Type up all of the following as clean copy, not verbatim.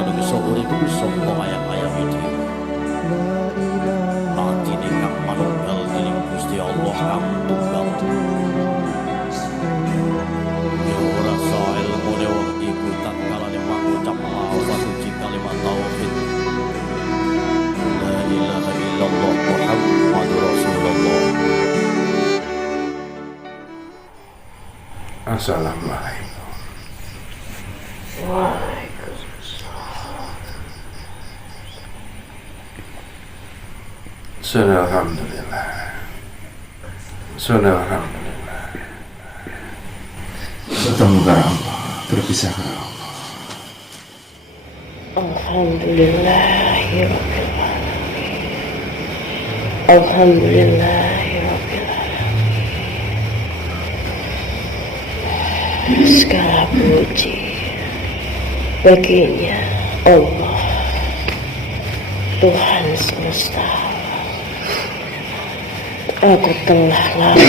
manungsa urip saka ayam-ayam iki. Latine kang manunggal dening Gusti Allah kang tunggal. Ya ora sae ilmune wong iku tatkalane mangucap lafaz suci kalimat tauhid. La ilaha illallah Muhammadur Rasulullah. Assalamualaikum. Waalaikumsalam. Alhamdulillah. Alhamdulillah. Bertemu kepada Allah, berpisah kepada Allah. Alhamdulillahirabbil alamin. Alhamdulillahirabbil alamin. Segala puji baginya Allah, Tuhan semesta. Aku telah lama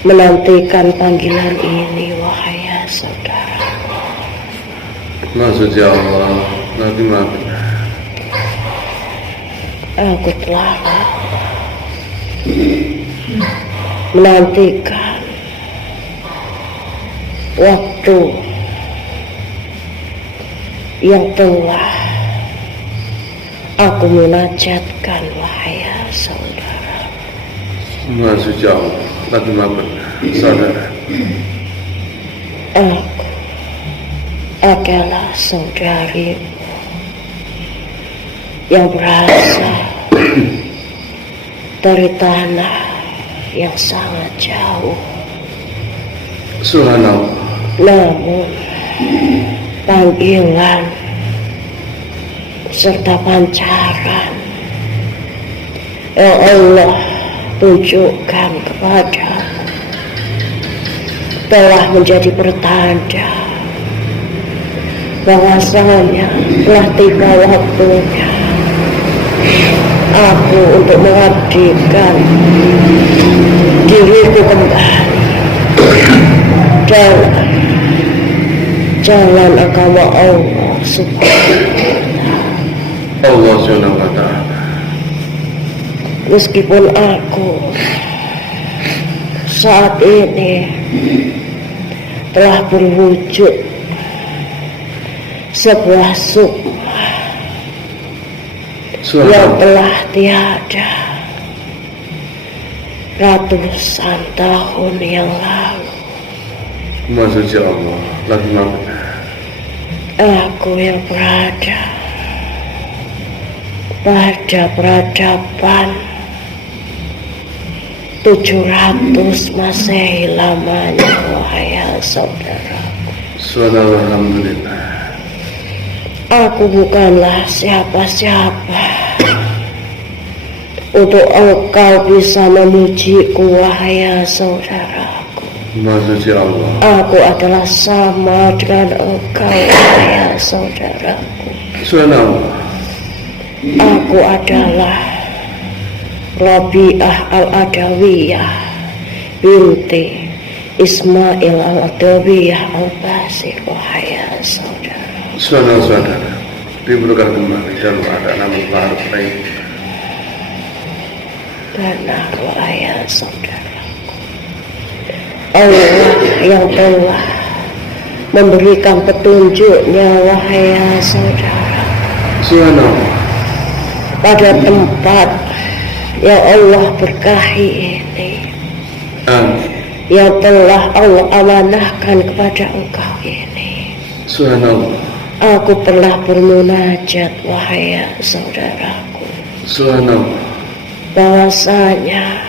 menantikan panggilan ini, wahai saudara. Maksudnya Allah, nanti maaf. Aku telah lama menantikan waktu yang telah aku munajatkan, wahai saudara. Maksudnya Allah, nanti maaf. Saudara. Aku adalah saudarimu yang berasal dari tanah yang sangat jauh. Subhanallah. Namun panggilan serta pancaran yang Allah tunjukkan kepadamu telah menjadi pertanda bahwasanya telah tiba waktunya aku untuk mengabdikan diriku kembali dalam jalan agama Allah Subhanahu Allah Subhanahu wa ta'ala. Meskipun aku saat ini telah berwujud sebuah sukma yang telah tiada ratusan tahun yang lalu. Maksudnya Allah, lagi maaf. Aku yang berada pada peradaban 700 Masehi lamanya, wahai saudaraku. Alhamdulillah. Aku bukanlah siapa-siapa untuk engkau bisa memujiku, wahai saudaraku. Maksudnya Allah. Aku adalah sama dengan engkau, wahai saudaraku. Subhanallah. Aku adalah Rabi'ah Al-Adawiyah binti Ismail Al-Adawiyah Al-Basir, wahai saudara. Saudara-saudara, diberikan kembali dalam keadaan baru baik. Karena, wahai saudara, Allah yang telah memberikan petunjuknya, wahai saudara, Subhanallah. pada tempat yang Allah berkahi ini, yang telah Allah amanahkan kepada engkau ini. Subhanallah. Aku pernah bermunajat, wahai saudaraku, Subhanallah. bahwasanya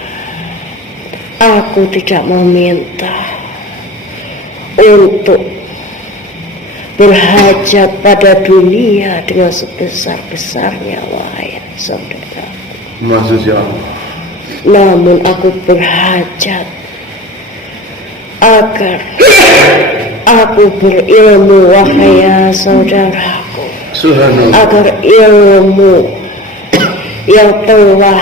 aku tidak meminta untuk berhajat pada dunia dengan sebesar-besarnya, wahai saudara. Maksudnya Allah. Namun aku berhajat agar aku berilmu, wahai saudaraku, agar ilmu yang telah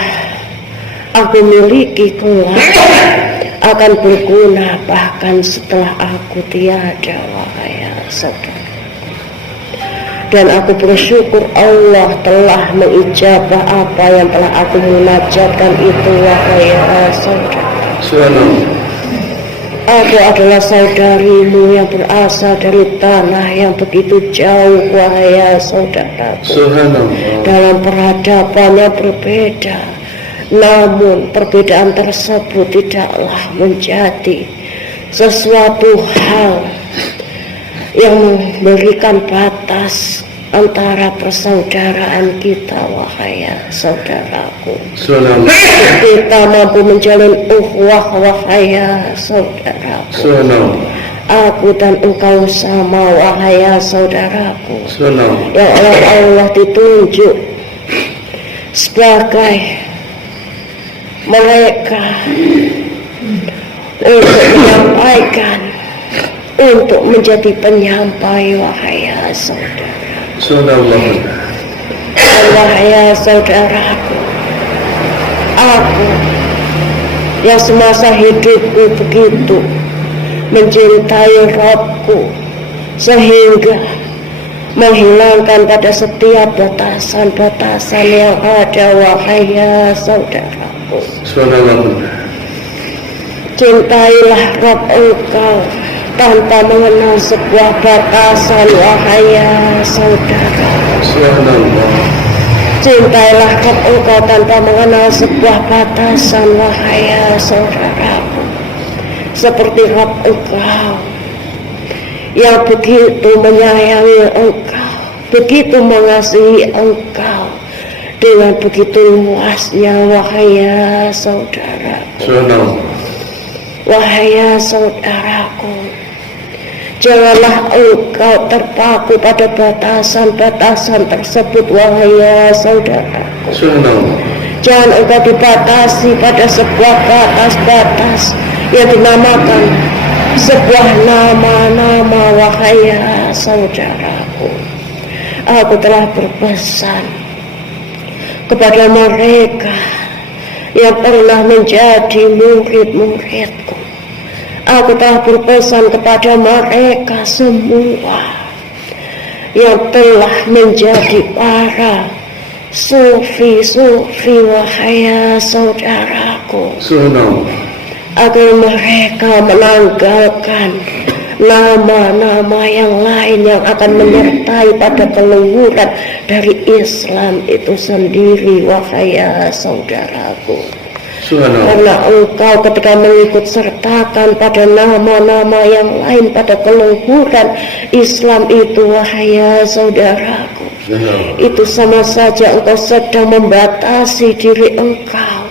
aku miliki kelak akan berguna bahkan setelah aku tiada, wahai saudara. Dan aku bersyukur Allah telah mengijabah apa yang telah aku munajatkan itu, wahai saudara. Aku adalah saudarimu yang berasal dari tanah yang begitu jauh, wahai saudaraku. Dalam peradaban yang berbeda, namun perbedaan tersebut tidaklah menjadi sesuatu hal yang memberikan batas antara persaudaraan kita, wahai saudaraku. Kita mampu menjalin ukhuwah, wahai saudaraku. Aku dan engkau sama, wahai saudaraku, yang oleh Allah ditunjuk sebagai mereka untuk menyampaikan, untuk menjadi penyampai, wahai saudara. Wahai saudaraku, aku yang semasa hidupku begitu mencintai Rabbku sehingga menghilangkan pada setiap batasan-batasan yang ada, wahai saudaraku. Cintailah Rabb engkau tanpa mengenal sebuah batasan, wahai saudara. Cintailah Rabb engkau tanpa mengenal sebuah batasan, wahai saudaraku. Seperti Rabb engkau yang begitu menyayangi engkau, begitu mengasihi engkau dengan begitu luasnya, wahai saudaraku. Wahai saudaraku, janganlah engkau terpaku pada batasan-batasan tersebut, wahai saudaraku. Jangan engkau dibatasi pada sebuah batas-batas yang dinamakan sebuah nama-nama, wahai saudaraku. Aku telah berpesan kepada mereka yang pernah menjadi murid-muridku. Aku telah berpesan kepada mereka semua yang telah menjadi para sufi-sufi, wahai saudaraku, agar mereka menanggalkan nama-nama yang lain yang akan menyertai pada keluhuran dari Islam itu sendiri, wahai saudaraku. Karena engkau ketika mengikut sertakan pada nama-nama yang lain pada keluhuran Islam itu, wahai saudaraku, itu sama saja engkau sedang membatasi diri engkau,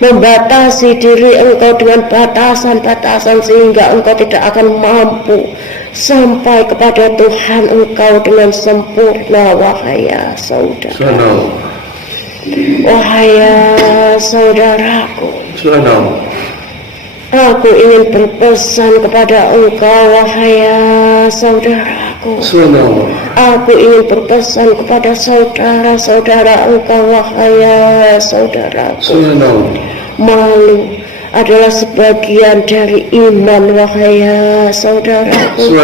membatasi diri engkau dengan batasan-batasan sehingga engkau tidak akan mampu sampai kepada Tuhan engkau dengan sempurna, wahai saudara. Wahai saudaraku, aku ingin berpesan kepada engkau, wahai saudaraku. Aku ingin berpesan kepada saudara-saudara engkau, wahai saudaraku. Malu adalah sebagian dari iman, wahai saudaraku.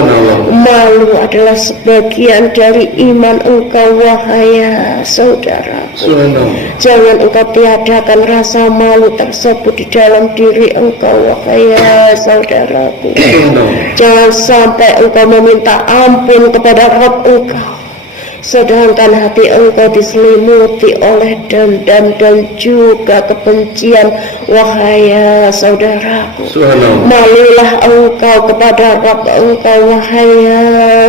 Malu adalah sebagian dari iman engkau, wahai saudaraku. Jangan engkau tiadakan rasa malu tersebut di dalam diri engkau, wahai saudaraku. Jangan sampai engkau meminta ampun kepada Rabb engkau sedangkan hati engkau diselimuti oleh dendam dan juga kebencian, wahai saudaraku. Malulah engkau kepada Rabb engkau, wahai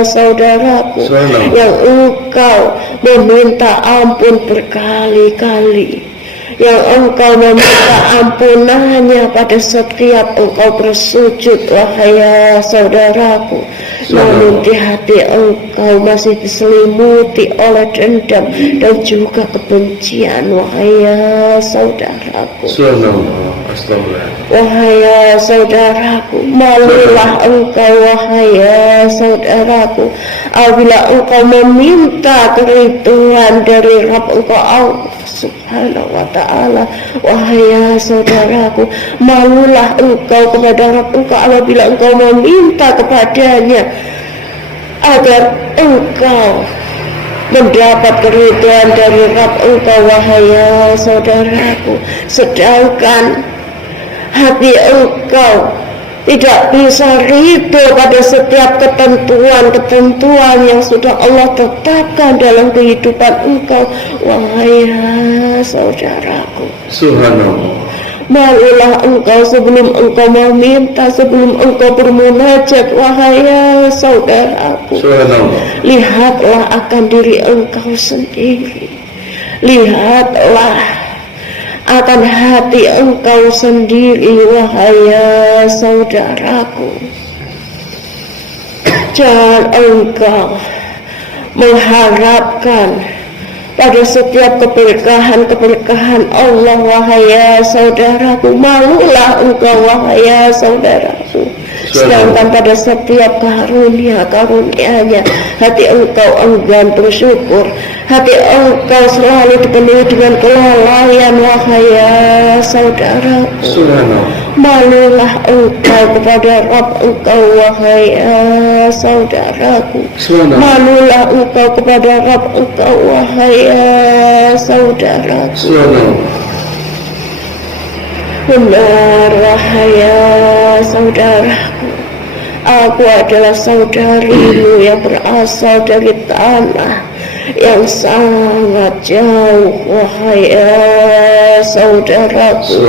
saudaraku, yang engkau meminta ampun berkali-kali, yang engkau meminta ampunannya pada setiap engkau bersujud, wahai saudaraku. Namun di hati engkau masih diselimuti oleh dendam dan juga kebencian, wahai saudaraku. Wahai saudaraku, malulah engkau, wahai saudaraku, apabila engkau meminta keridhaan dari Rabb engkau Allah Subhanahu wa ta'ala. Wahai saudaraku, malulah engkau kepada Rabb engkau apabila engkau meminta kepadanya agar engkau mendapat keridhaan dari Rabb engkau, wahai saudaraku. Sedangkan hati engkau tidak bisa ridho pada setiap ketentuan yang sudah Allah tetapkan dalam kehidupan engkau, wahai saudaraku. Subhanallah. Malulah engkau sebelum engkau meminta, sebelum engkau bermunajat, wahai saudaraku. Subhanallah. Lihatlah akan diri engkau sendiri. Lihatlah akan hati engkau sendiri, wahai saudaraku. Jangan engkau mengharapkan pada setiap keberkahan Allah, wahai saudaraku. Malulah engkau, wahai saudaraku. Sedangkan pada setiap karunia-nya hati engkau enggan bersyukur, hati engkau selalu dipenuhi dengan kelalaian, wahai saudaraku. Malulah engkau kepada Rabb engkau, wahai saudaraku. Malulah engkau kepada Rabb engkau, wahai saudaraku. Benar, wahai saudaraku, aku adalah saudarimu yang berasal dari tanah yang sangat jauh, wahai saudaraku.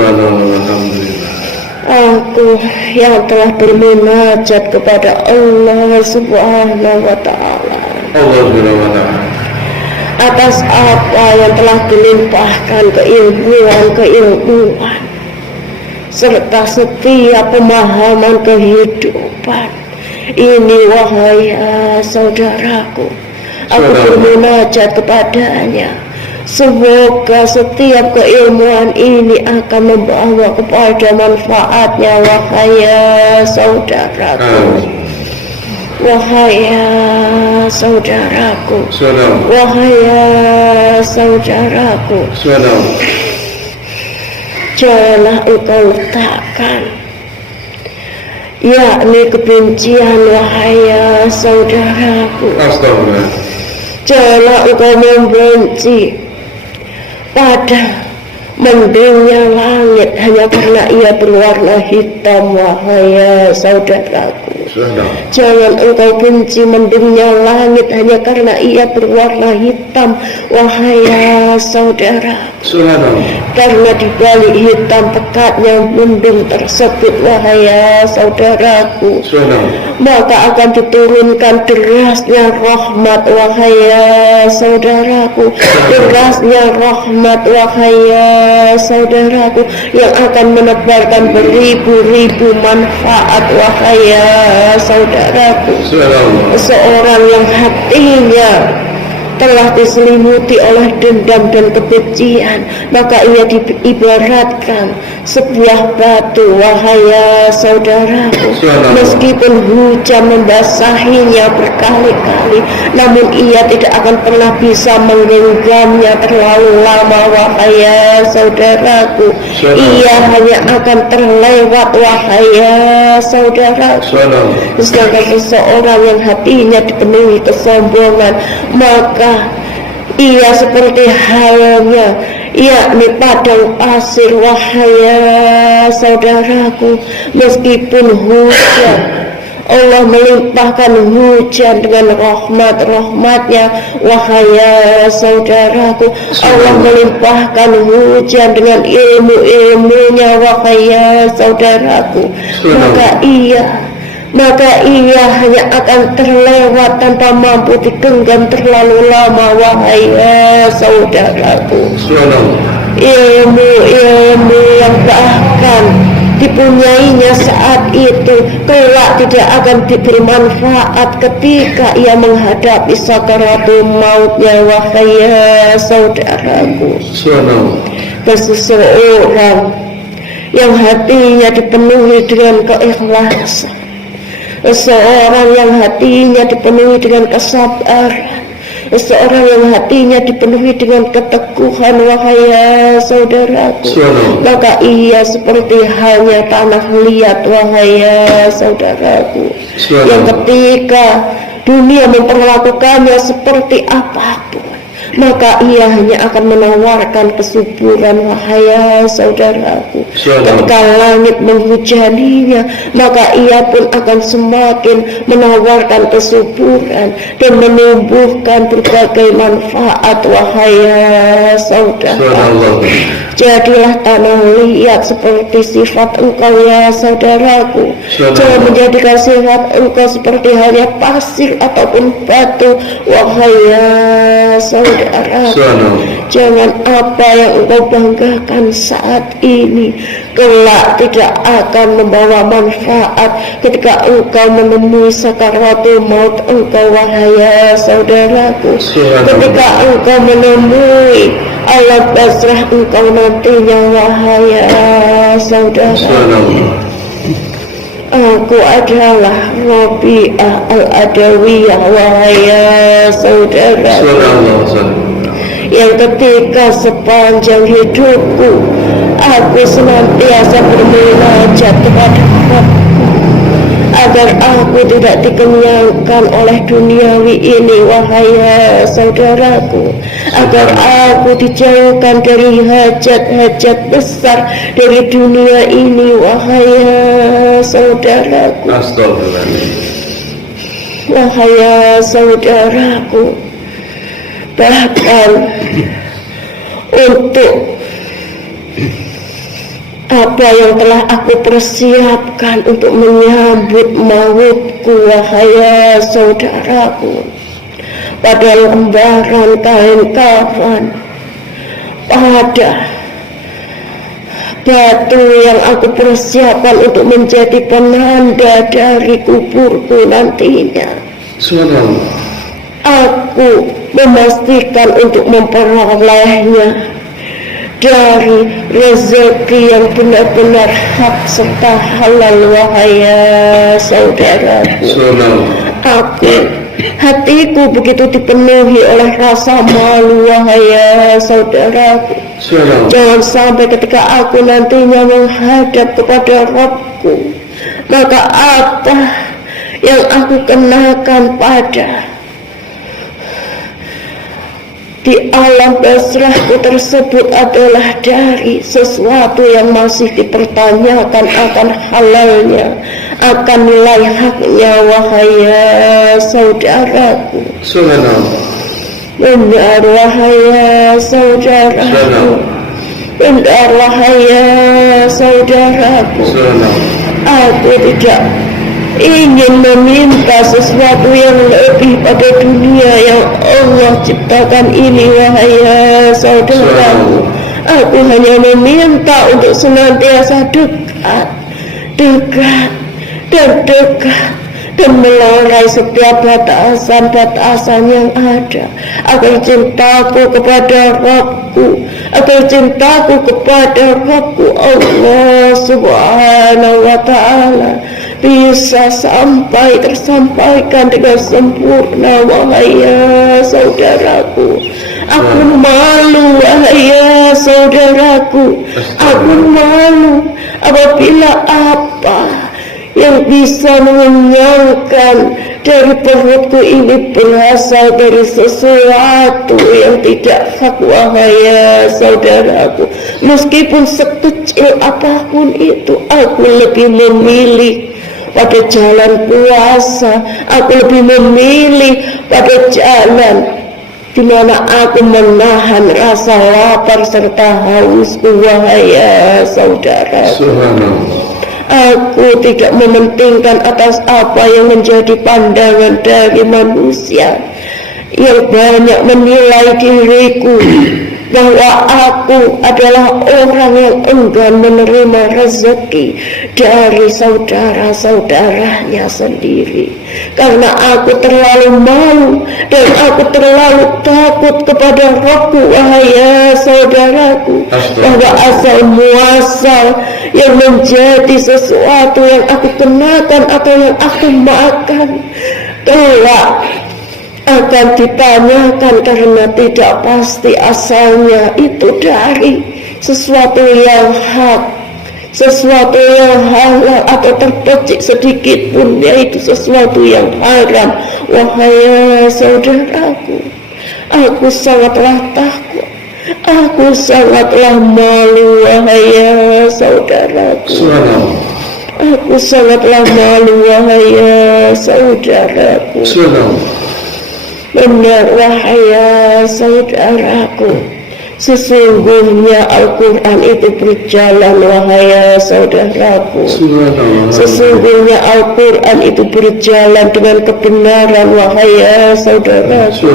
Aku yang telah bermunajat kepada Allah Subhanahu wa Ta'ala atas apa yang telah dilimpahkan keilmuan serta setiap pemahaman kehidupan ini, wahai saudaraku. Aku bermunajat kepadanya. Semoga setiap keilmuan ini akan membawa kepada manfaatnya, wahai saudaraku. Wahai saudaraku. Wahai saudaraku. Janganlah engkau letakkan yakni kebencian, wahai saudaraku. Janganlah engkau membenci pada mendungnya langit hanya karena ia berwarna hitam, wahai saudaraku. Jangan engkau benci mendungnya langit hanya karena ia berwarna hitam, wahai saudara. Karena di balik hitam pekatnya mendung tersebut, wahai saudaraku, maka akan diturunkan derasnya rahmat, wahai saudaraku. Derasnya rahmat, wahai saudaraku, yang akan menebarkan beribu-ribu manfaat, wahai saudaraku. Seorang yang hatinya telah diselimuti oleh dendam dan kebencian, maka ia diibaratkan sebuah batu, wahai saudaraku. Meskipun hujan membasahinya berkali-kali, namun ia tidak akan pernah bisa menggenggamnya terlalu lama, wahai saudaraku. Ia hanya akan terlewat, wahai saudaraku. Sedangkan seseorang yang hatinya dipenuhi kesombongan, maka ia seperti halnya yakni padang pasir, wahai saudaraku. Meskipun hujan, Allah melimpahkan hujan dengan rahmat-rahmatnya, wahai saudaraku. Allah melimpahkan hujan dengan ilmu-ilmunya, wahai saudaraku. Maka ia hanya akan terlewat tanpa mampu digenggam terlalu lama, wahai saudaraku. Ilmu-ilmu yang bahkan dipunyainya saat itu kelak tidak akan diberi manfaat ketika ia menghadapi sakaratul mautnya, wahai saudaraku. Dan seseorang yang hatinya dipenuhi dengan keikhlasan, seseorang yang hatinya dipenuhi dengan kesabaran, seorang yang hatinya dipenuhi dengan keteguhan, wahai ya saudaraku, maka ia seperti halnya tanah liat, wahai ya saudaraku, yang ketika dunia memperlakukannya seperti apapun, maka ia hanya akan menawarkan kesuburan, wahai ya saudaraku. Ketika langit menghujaninya, maka ia pun akan semakin menawarkan kesuburan dan menumbuhkan berbagai manfaat, wahai ya saudaraku. Jadilah tanah liat seperti sifat engkau, ya saudaraku. Jangan menjadikan sifat engkau seperti halnya pasir ataupun batu, wahai ya saudaraku. Jangan apa yang engkau banggakan saat ini kelak tidak akan membawa manfaat ketika engkau menemui sakaratul maut engkau, wahai ya saudaraku. Ketika engkau menemui alam basrah engkau nantinya, wahai ya saudaraku. Aku adalah Rabi'ah Al-Adawiyah, wahai ya saudara, yang ketika sepanjang hidupku aku senantiasa bermunajat kepada Rabbku agar aku tidak dikenyangkan oleh duniawi ini, wahai ya saudaraku, agar aku dijauhkan dari hajat-hajat besar dari dunia ini, wahai ya saudaraku. Wahai ya saudaraku, bahkan untuk apa yang telah aku persiapkan untuk menyambut mautku, wahai ya saudaraku, pada lembaran kain kafan, pada batu yang aku persiapkan untuk menjadi penanda dari kuburku nantinya, aku memastikan untuk memperolehnya dari rezeki yang benar-benar hak serta halal, wahai ya saudaraku. Hatiku begitu dipenuhi oleh rasa malu, wahai ya saudaraku. Jangan sampai ketika aku nantinya menghadap kepada Rabbku, maka apa yang aku kenakan pada di alam basrahku tersebut adalah dari sesuatu yang masih dipertanyakan akan halalnya, akan nilai haknya, wahai ya saudaraku. Benar, wahai ya saudaraku. Benar, wahai ya saudaraku. Aku tidak ingin meminta sesuatu yang lebih pada dunia yang Allah ciptakan ini, wahai ya saudaraku. Aku hanya meminta untuk senantiasa dekat dan melerai setiap batasan-batasan yang ada, agar cintaku kepada Rabbku, Allah Subhanahu wa ta'ala bisa tersampaikan dengan sempurna, wahai ya saudaraku. Aku malu, wahai ya saudaraku. Aku malu apabila apa yang bisa mengenyangkan dari perutku ini berasal dari sesuatu yang tidak hak, wahai ya saudaraku. Meskipun sekecil apapun itu, aku lebih memilih pada jalan puasa, aku lebih memilih pada jalan di mana aku menahan rasa lapar serta hausku, wahai ya saudaraku. Aku tidak mementingkan atas apa yang menjadi pandangan dari manusia yang banyak menilai diriku bahwa aku adalah orang yang enggan menerima rezeki dari saudara-saudaranya sendiri, karena aku terlalu malu dan aku terlalu takut kepada Rabbku, wahai ya saudaraku, bahwa asal muasal yang menjadi sesuatu yang aku kenakan atau yang aku makan kelak akan ditanyakan karena tidak pasti asalnya itu dari sesuatu yang hak, sesuatu yang halal atau terpecik sedikit pun yaitu sesuatu yang haram. Wahai saudaraku, aku sangatlah takut, aku sangatlah malu. Wahai saudaraku, aku sangatlah malu. Wahai saudaraku, benar wahai saudaraku, sesungguhnya Al-Quran itu berjalan. Wahai saudaraku, sesungguhnya Al-Quran itu berjalan dengan kebenaran. Wahai saudaraku,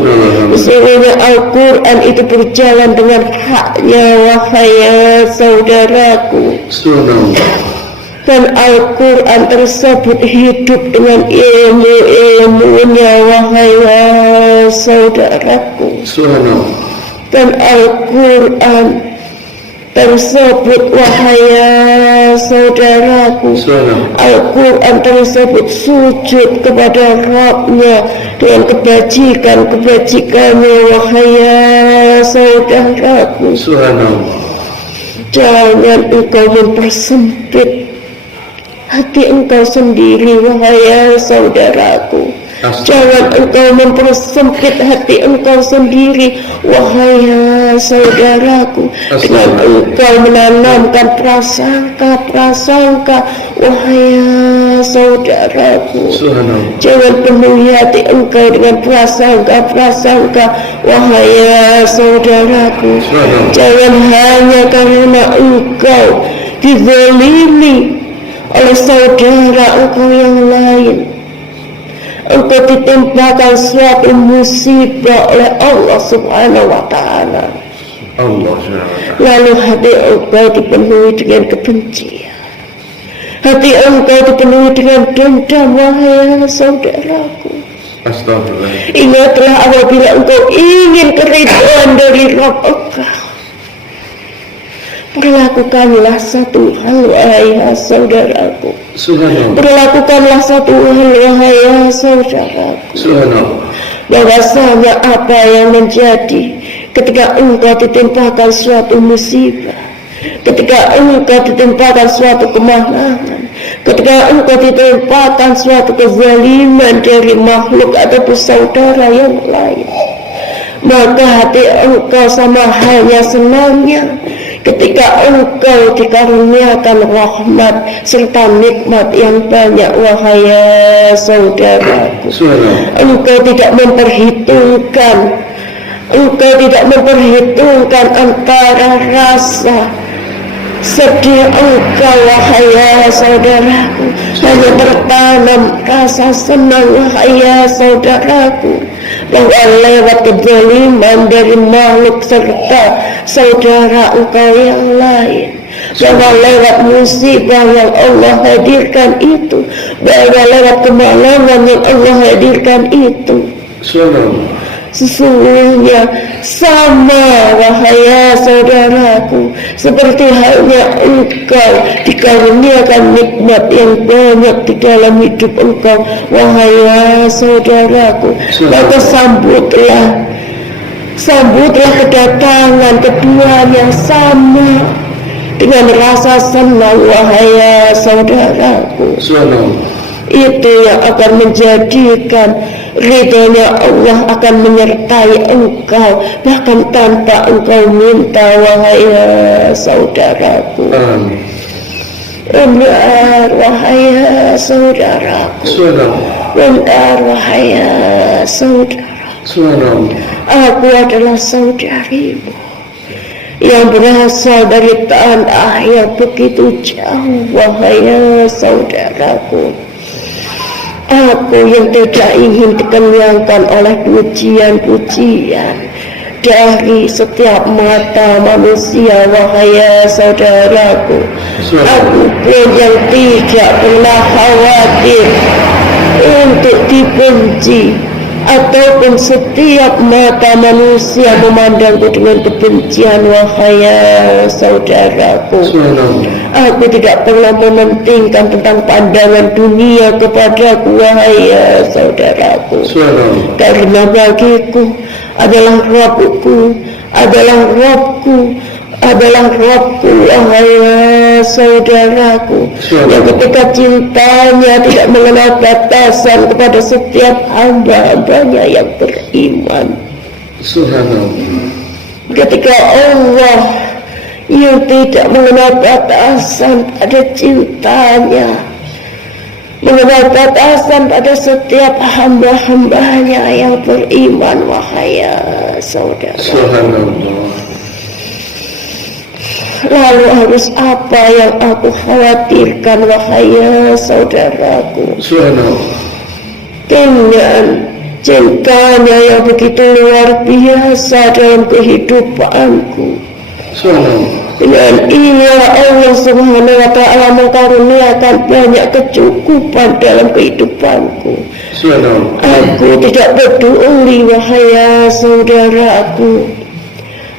sesungguhnya Al-Quran itu berjalan dengan haknya. Wahai saudaraku, dan Al-Quran tersebut hidup dengan ilmu-ilmunya. Wahai saudaraku, dan Al-Quran tersebut, wahai saudaraku, Al-Quran tersebut sujud kepada Rabb-Nya dengan kebajikan-kebajikannya. Wahai saudaraku, jangan engkau mempersempit hati engkau sendiri. Wahai saudaraku, jangan engkau mempersempit hati engkau sendiri. Wahai saudaraku, dengan engkau menanamkan prasangka-prasangka. Wahai saudaraku, jangan penuhi hati engkau dengan prasangka-prasangka. Wahai saudaraku, jangan hanya karena engkau dizalimi oleh saudara engkau yang lain, engkau ditimpakan suatu musibah oleh Allah Subhanahu wa Ta'ala, lalu hati engkau dipenuhi dengan kebencian, hati engkau dipenuhi dengan dendam. Wahai saudaraku, ingatlah apabila engkau ingin keridhaan dari Rabb engkau, berlakukanlah satu hal. Wahai saudaraku, berlakukanlah satu hal. Wahai saudaraku, bahwasanya apa yang menjadi ketika engkau ditimpakan suatu musibah, ketika engkau ditimpakan suatu kemalangan, ketika engkau ditimpakan suatu kezaliman dari makhluk ataupun saudara yang lain, maka hati engkau sama halnya senangnya ketika engkau dikaruniakan rahmat serta nikmat yang banyak. Wahai saudaraku, engkau tidak memperhitungkan antara rasa sedih engkau. Wahai saudaraku, hanya tertanam rasa senang. Wahai saudaraku, bahwa lewat kezaliman dari makhluk serta saudara engkau yang lain, bahwa lewat musibah yang Allah hadirkan itu, bahwa lewat kemalangan yang Allah hadirkan itu, sesungguhnya sama. Wahai saudaraku, seperti halnya engkau dikaruniakan nikmat yang banyak di dalam hidup engkau. Wahai saudaraku, maka sambutlah kedatangan keduanya sama dengan rasa senang. Wahai saudaraku, itu yang akan menjadikan ridhonya Allah akan menyertai engkau bahkan tanpa engkau minta. Wahai saudaraku, benar wahai saudaraku, benar wahai saudara, aku adalah saudarimu yang berasal dari tanah yang begitu jauh. Wahai saudaraku, aku yang tidak ingin dikenyangkan oleh pujian-pujian dari setiap mata manusia. Wahai saudaraku, aku pun yang tidak pernah khawatir untuk dibenci ataupun setiap mata manusia memandangku dengan kebencian, wahai saudaraku. Aku tidak pernah mementingkan tentang pandangan dunia kepadaku, wahai saudaraku. Karena bagiku adalah Rabbku, wahai saudaraku, yang ketika cintanya tidak mengenal batasan kepada setiap hamba-hambanya yang beriman. Ketika Allah yang tidak mengenal batasan pada cintanya, mengenal batasan pada setiap hamba-hambanya yang beriman, wahai saudara. Lalu harus apa yang aku khawatirkan, wahai saudaraku? Dengan cintanya yang begitu luar biasa dalam kehidupanku, dengan ia Allah Subhanahu wa ta'ala mengkaruniakan banyak kecukupan dalam kehidupanku. Aku tidak peduli, wahai saudaraku,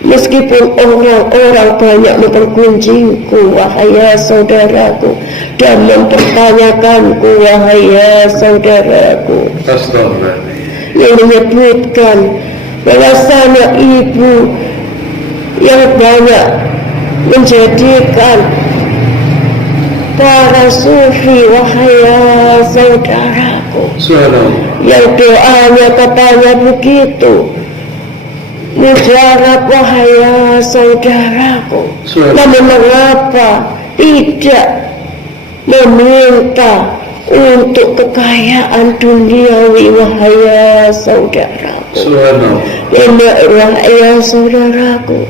meskipun orang-orang banyak mempergunjingku, wahai saudaraku, dan mempertanyakanku, wahai saudaraku, yang menyebutkan bahwasanya ibu yang banyak menjadikan para sufi, wahai saudaraku, yang doanya katanya begitu mujarab, wahai saudaraku. Namun mengapa tidak meminta untuk kekayaan duniawi, wahai saudaraku? Wahai saudaraku,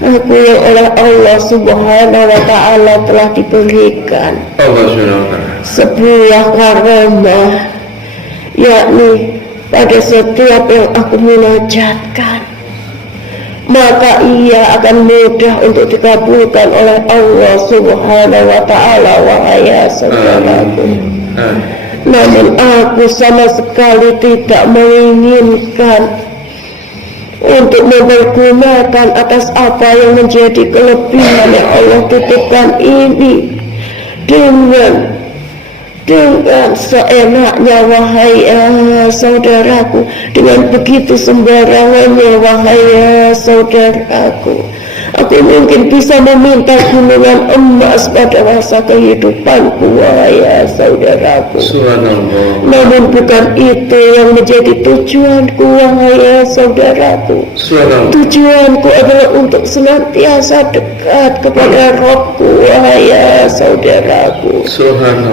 aku yang oleh Allah Subhanahu wa ta'ala telah diberikan sebuah karamah, yakni pada setiap yang aku munajatkan, maka ia akan mudah untuk dikabulkan oleh Allah Subhanahu wa ta'ala, wahai saudaraku. Namun aku sama sekali tidak menginginkan untuk mempergunakan atas apa yang menjadi kelebihan yang Allah titipkan ini dengan seenaknya, wahai saudaraku, dengan begitu sembarangannya, wahai saudaraku. Aku mungkin bisa meminta gunungan emas pada masa kehidupanku, wahai saudaraku. Namun bukan itu yang menjadi tujuanku, wahai saudaraku. Tujuanku adalah untuk senantiasa dekat kepada Rabbku, wahai saudaraku.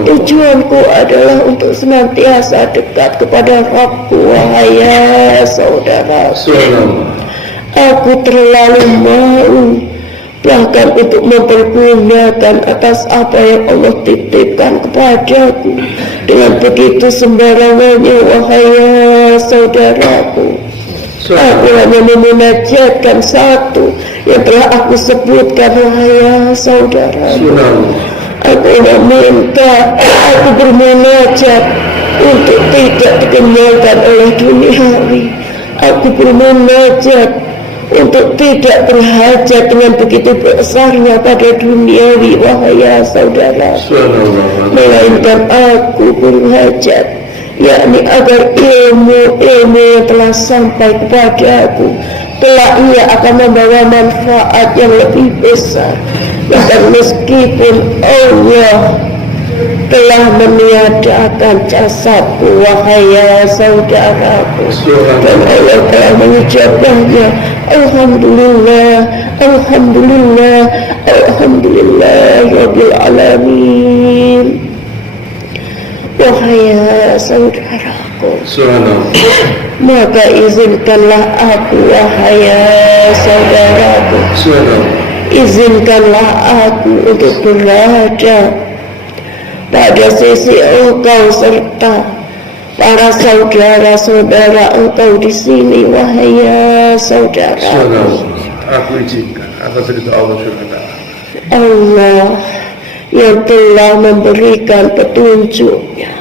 Tujuanku adalah untuk senantiasa dekat kepada Rabbku, wahai saudaraku. Aku terlalu malu bahkan untuk mempergunakan atas apa yang Allah titipkan kepadaku dengan begitu sembarangannya, wahai saudaraku. Aku hanya memunajatkan satu yang telah aku sebutkan, wahai saudaraku. Aku meminta, aku bermunajat untuk tidak dikenyangkan oleh duniawi. Aku bermunajat untuk tidak berhajat dengan begitu besarnya pada duniawi, wahai saudara. Melainkan aku berhajat, yakni agar ilmu yang telah sampai kepadaku kelak ia akan membawa manfaat yang lebih besar. Bahkan meskipun Allah telah meniadakan jasadku, wahai saudaraku, dan Allah telah mengucapkannya, Alhamdulillah, Alhamdulillah, Alhamdulillah Rabbil Alamin. Wahai saudaraku, maka izinkanlah aku, wahai saudaraku, izinkanlah aku untuk berada pada sisi engkau serta para saudara-saudara engkau di sini, wahai saudara. Aku izinkan atas ridha Allah SWT. Allah yang telah memberikan petunjuknya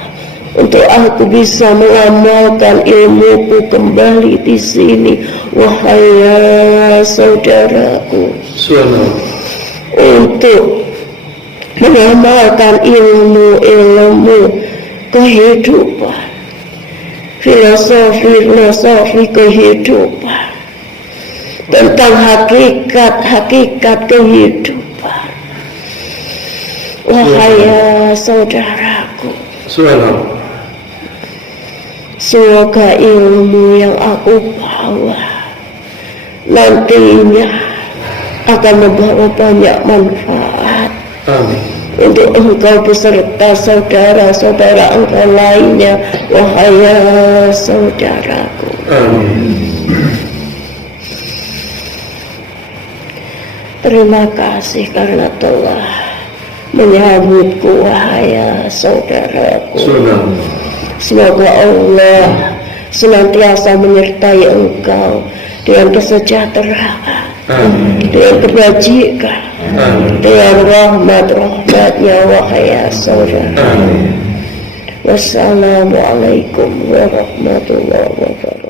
untuk aku bisa mengamalkan ilmuku kembali di sini, wahai saudaraku, untuk mengamalkan ilmu kehidupan, filosofi kehidupan, tentang hakikat kehidupan. Wahai saudaraku, semoga ilmu yang aku bawa nantinya akan membawa banyak manfaat untuk engkau beserta saudara-saudara engkau lainnya, wahai saudaraku. Terima kasih karena telah menyambutku, wahai saudaraku. Semoga Allah senantiasa menyertai engkau dengan kesejahteraan, dengan kebajikan, dengan rahmat-rahmatnya, wahai saudara. Wassalamualaikum warahmatullahi wabarakatuh.